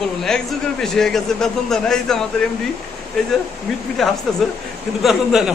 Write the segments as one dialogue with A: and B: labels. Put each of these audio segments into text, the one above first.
A: করব না এক যুগের বেশি বেতন দেয় এই যে আমাদের এই যে মিট হাসতেছে, কিন্তু বেতন দেয় না।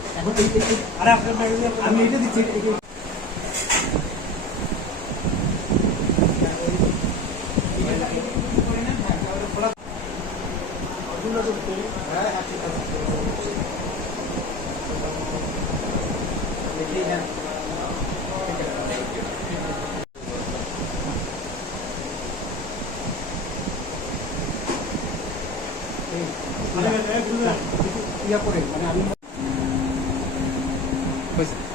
B: আমি এটা দিচ্ছি
A: ইয়া করে মানে আমি pues